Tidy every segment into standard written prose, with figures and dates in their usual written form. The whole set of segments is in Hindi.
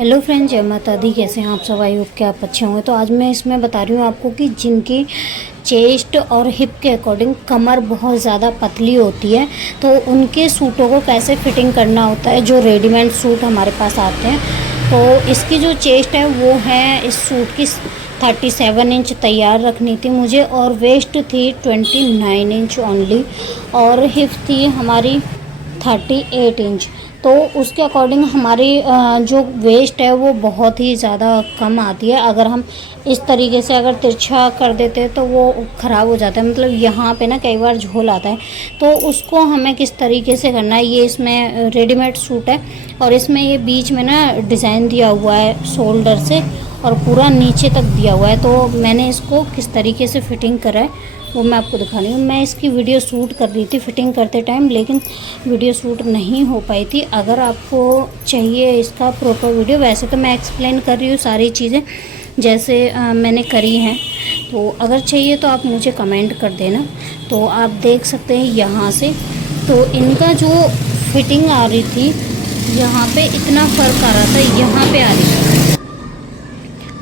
हेलो फ्रेंड, जय माता दी। कैसे हैं आप सब? आई होप कि आप अच्छे होंगे। तो आज मैं इसमें बता रही हूँ आपको कि जिनकी चेस्ट और हिप के अकॉर्डिंग कमर बहुत ज़्यादा पतली होती है तो उनके सूटों को कैसे फिटिंग करना होता है। जो रेडीमेड सूट हमारे पास आते हैं तो इसकी जो चेस्ट है वो है, इस सूट की 37 इंच तैयार रखनी थी मुझे, और वेस्ट थी 29 इंच ओनली, और हिप थी हमारी 38 इंच। तो उसके अकॉर्डिंग हमारी जो वेस्ट है वो बहुत ही ज़्यादा कम आती है। अगर हम इस तरीके से अगर तिरछा कर देते हैं तो वो ख़राब हो जाता है, मतलब यहाँ पे ना कई बार झोल आता है। तो उसको हमें किस तरीके से करना है, ये इसमें रेडीमेड सूट है और इसमें ये बीच में ना डिज़ाइन दिया हुआ है शोल्डर से और पूरा नीचे तक दिया हुआ है। तो मैंने इसको किस तरीके से फिटिंग करा है वो मैं आपको दिखा रही हूँ। मैं इसकी वीडियो शूट कर रही थी फिटिंग करते टाइम, लेकिन वीडियो शूट नहीं हो पाई थी। अगर आपको चाहिए इसका प्रॉपर वीडियो, वैसे तो मैं एक्सप्लेन कर रही हूँ सारी चीज़ें जैसे मैंने करी हैं, तो अगर चाहिए तो आप मुझे कमेंट कर देना। तो आप देख सकते हैं यहाँ से, तो इनका जो फिटिंग आ रही थी यहाँ पे इतना फ़र्क आ रहा था, यहाँ पे आ रही थी,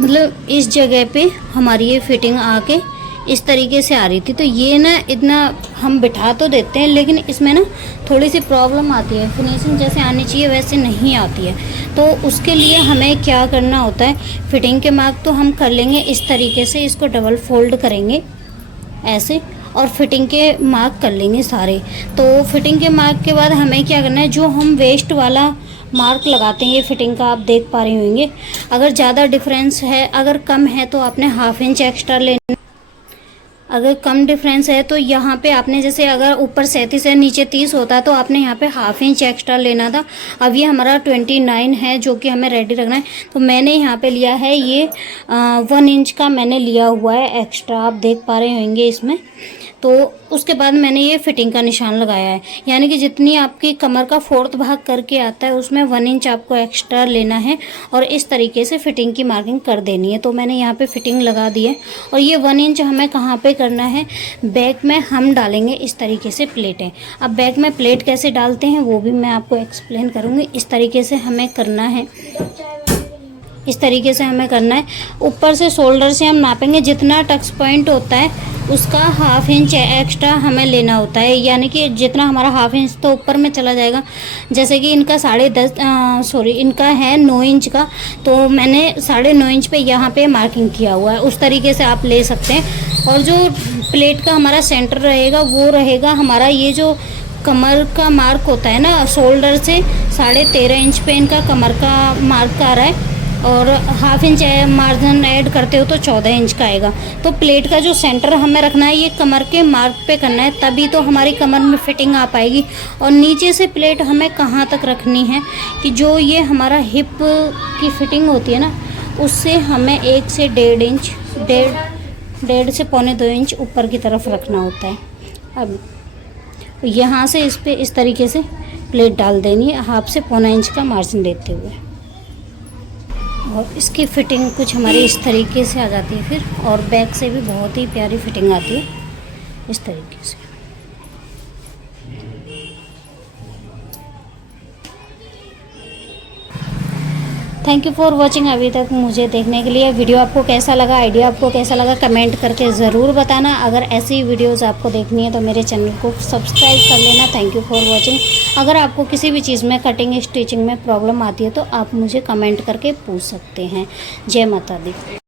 मतलब इस जगह पे हमारी ये फिटिंग आके इस तरीके से आ रही थी। तो ये ना इतना हम बिठा तो देते हैं लेकिन इसमें ना थोड़ी सी प्रॉब्लम आती है, फिनिशिंग जैसे आनी चाहिए वैसे नहीं आती है। तो उसके लिए हमें क्या करना होता है, फिटिंग के मार्क तो हम कर लेंगे इस तरीके से, इसको डबल फोल्ड करेंगे ऐसे और फिटिंग के मार्क कर लेंगे सारे। तो फिटिंग के मार्क के बाद हमें क्या करना है, जो हम वेस्ट वाला मार्क लगाते हैं ये फिटिंग का आप देख पा रहे होंगे। अगर ज़्यादा डिफरेंस है, अगर कम है तो आपने हाफ इंच एक्स्ट्रा लेना, अगर कम डिफरेंस है तो यहाँ पे आपने जैसे अगर ऊपर 37 है नीचे 30 होता है तो आपने यहाँ पे हाफ इंच एक्स्ट्रा लेना था। अब ये हमारा 29 है जो कि हमें रेडी रखना है, तो मैंने यहाँ पे लिया है ये 1 इंच का मैंने लिया हुआ है एक्स्ट्रा, आप देख पा रहे होंगे इसमें। तो उसके बाद मैंने ये फिटिंग का निशान लगाया है, यानी कि जितनी आपकी कमर का 4th भाग करके आता है उसमें 1 इंच आपको एक्स्ट्रा लेना है और इस तरीके से फिटिंग की मार्किंग कर देनी है। तो मैंने यहाँ पे फिटिंग लगा दी है और ये 1 इंच हमें कहाँ पे करना है, बैक में हम डालेंगे इस तरीके से प्लेटें। अब बैक में प्लेट कैसे डालते हैं वो भी मैं आपको एक्सप्लेन करूँगी। इस तरीके से हमें करना है, इस तरीके से हमें करना है। ऊपर से शोल्डर से हम नापेंगे, जितना टच पॉइंट होता है उसका हाफ इंच एक्स्ट्रा हमें लेना होता है, यानी कि जितना हमारा हाफ इंच तो ऊपर में चला जाएगा। जैसे कि इनका इनका है 9 इंच का, तो मैंने 9.5 इंच पे यहाँ पे मार्किंग किया हुआ है, उस तरीके से आप ले सकते हैं। और जो प्लेट का हमारा सेंटर रहेगा वो रहेगा हमारा, ये जो कमर का मार्क होता है ना, शोल्डर से 13.5 इंच पे इनका कमर का मार्क आ रहा है और हाफ इंच मार्जिन ऐड करते हो तो 14 इंच का आएगा। तो प्लेट का जो सेंटर हमें रखना है ये कमर के मार्क पे करना है, तभी तो हमारी कमर में फिटिंग आ पाएगी। और नीचे से प्लेट हमें कहाँ तक रखनी है कि जो ये हमारा हिप की फिटिंग होती है ना, उससे हमें 1 से 1.5 इंच, डेढ़ से 1.25 इंच ऊपर की तरफ रखना होता है। अब यहाँ से इस पर इस तरीके से प्लेट डाल देनी है, हाफ से 1.25 इंच का मार्जिन लेते हुए, और इसकी फिटिंग कुछ हमारी इस तरीके से आ जाती है फिर। और बैक से भी बहुत ही प्यारी फिटिंग आती है इस तरीके से। थैंक यू फॉर वॉचिंग, अभी तक मुझे देखने के लिए। वीडियो आपको कैसा लगा, आइडिया आपको कैसा लगा, कमेंट करके ज़रूर बताना। अगर ऐसी वीडियोस आपको देखनी है तो मेरे चैनल को सब्सक्राइब कर लेना। Thank you for watching. अगर आपको किसी भी चीज़ में कटिंग स्टिचिंग में प्रॉब्लम आती है तो आप मुझे कमेंट करके पूछ सकते हैं। जय माता दी।